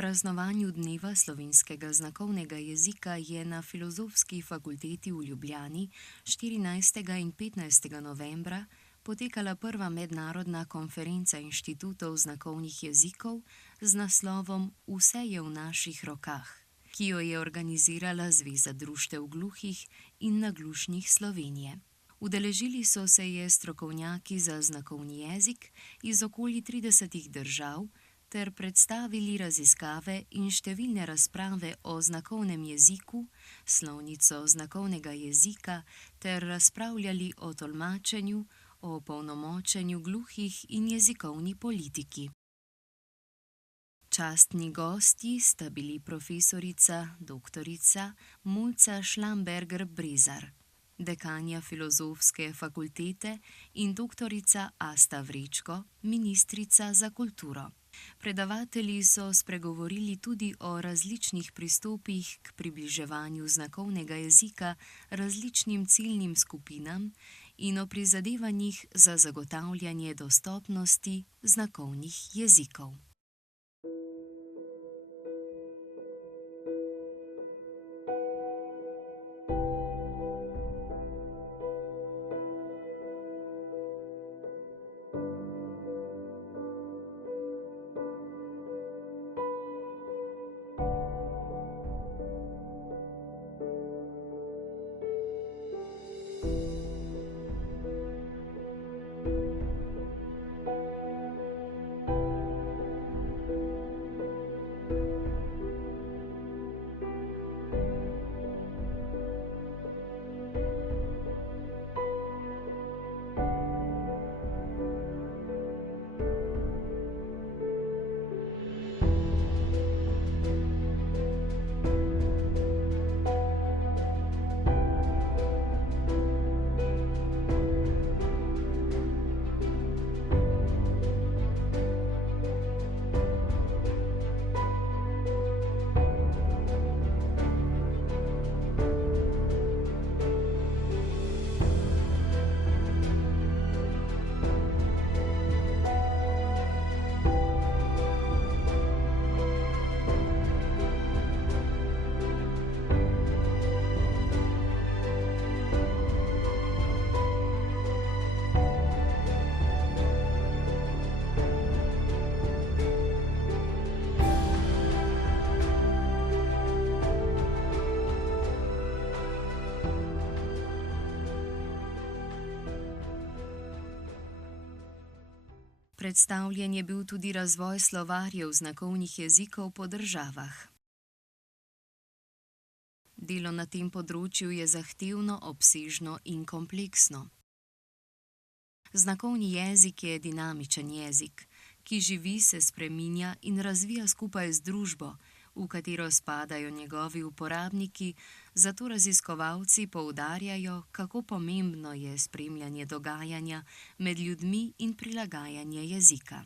praznovanju dneva slovenskega znakovnega jezika je na Filozofski fakulteti v Ljubljani 14. in 15. novembra potekala prva mednarodna konferenca inštitutov znakovnih jezikov z naslovom Vse je v naših rokah, ki jo je organizirala Zveza društev gluhih in naglušnih Slovenije. Udeležili so se je strokovnjaki za znakovni jezik iz okoli 30 držav ter predstavili raziskave in številne razprave o znakovnem jeziku, slovnico znakovnega jezika ter razpravljali o tolmačenju, o opolnomočenju gluhih in jezikovni politiki. Častni gostji sta bili profesorica doktorica Mojca Schlamberger Brezar, dekanja Filozofske fakultete in doktorica Asta Vrečko, ministrica za kulturo. Predavatelji so spregovorili tudi o različnih pristopih k približevanju znakovnega jezika različnim ciljnim skupinam in o prizadevanjih za zagotavljanje dostopnosti znakovnih jezikov. Predstavljen je bil tudi razvoj slovarjev znakovnih jezikov po državah. Delo na tem področju je zahtevno, obsežno in kompleksno. Znakovni jezik je dinamičen jezik, ki živi, se spreminja in razvija skupaj z družbo, v katero spadajo njegovi uporabniki, zato raziskovalci poudarjajo, kako pomembno je spremljanje dogajanja med ljudmi in prilagajanje jezika.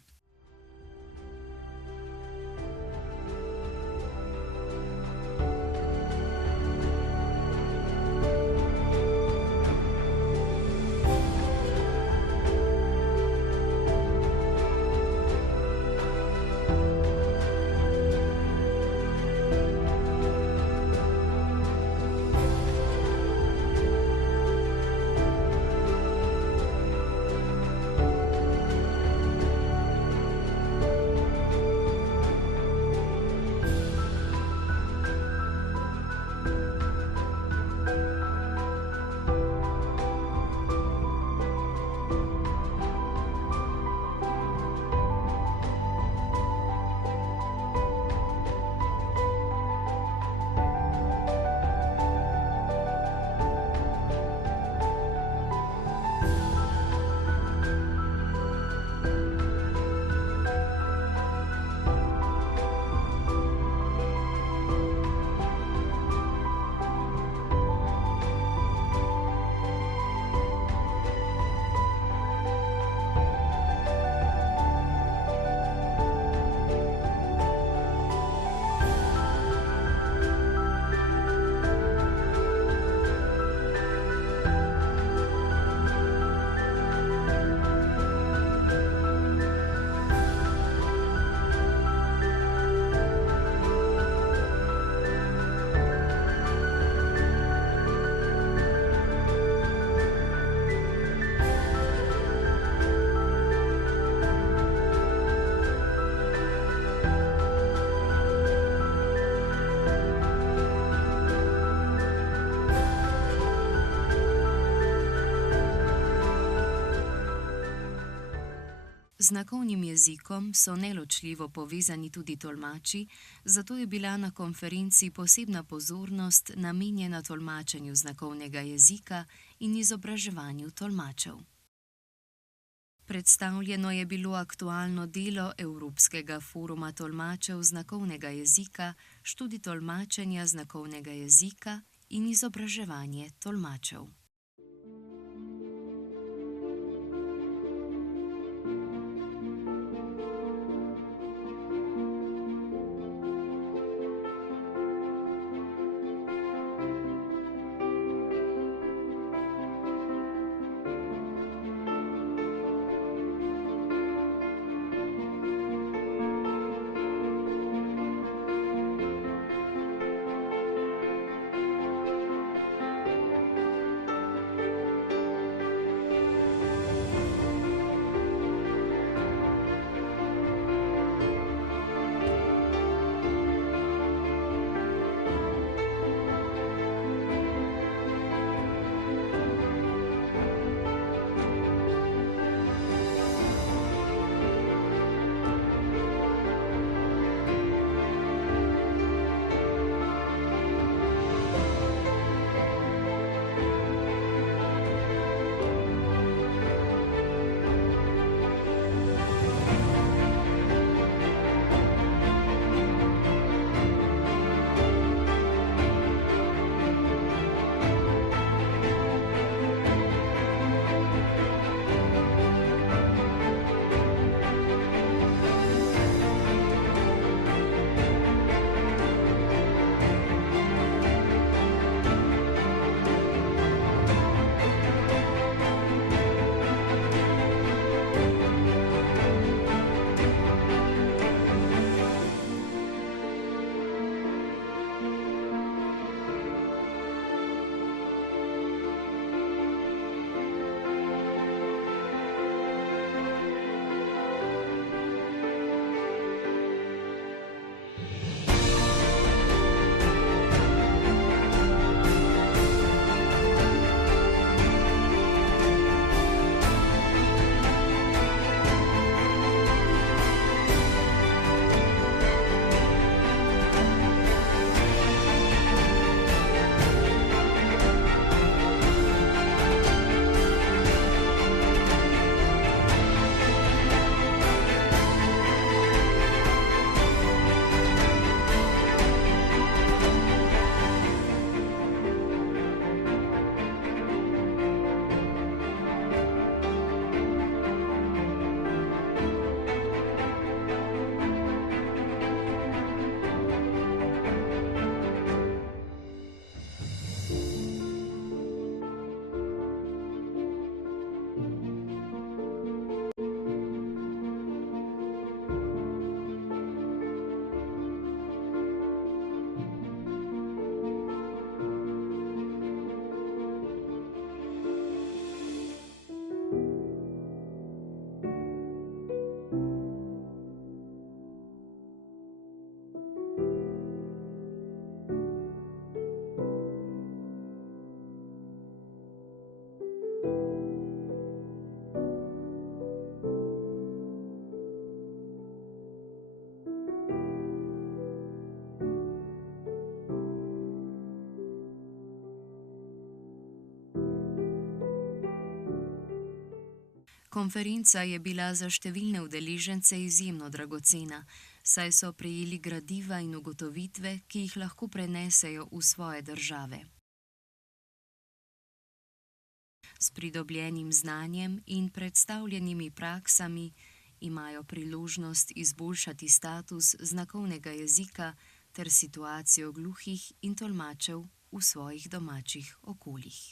znakovnim jezikom so neločljivo povezani tudi tolmači, zato je bila na konferenci posebna pozornost namenjena tolmačenju znakovnega jezika in izobraževanju tolmačev. Predstavljeno je bilo aktualno delo Evropskega foruma tolmačev znakovnega jezika, študij tolmačenja znakovnega jezika in izobraževanje tolmačev. Konferenca je bila za številne udeležence izjemno dragocena, saj so prejeli gradiva in ugotovitve, ki jih lahko prenesejo v svoje države. S pridobljenim znanjem in predstavljenimi praksami imajo priložnost izboljšati status znakovnega jezika ter situacijo gluhih in tolmačev v svojih domačih okoljih.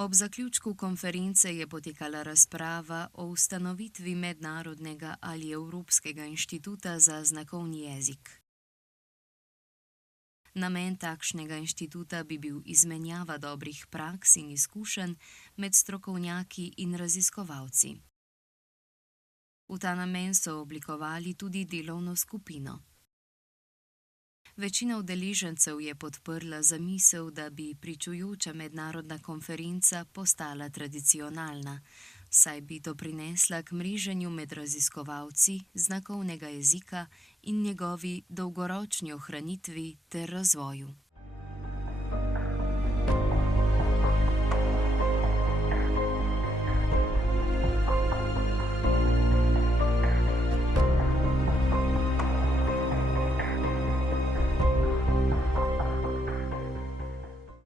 Ob zaključku konference je potekala razprava o ustanovitvi Mednarodnega ali Evropskega inštituta za znakovni jezik. Namen takšnega inštituta bi bil izmenjava dobrih praks in izkušenj med strokovnjaki in raziskovalci. V ta namen so oblikovali tudi delovno skupino. Večina udeležencev je podprla zamisel, da bi pričujoča mednarodna konferenca postala tradicionalna, saj bi doprinesla k mreženju med raziskovalci znakovnega jezika in njegovi dolgoročni ohranitvi ter razvoju.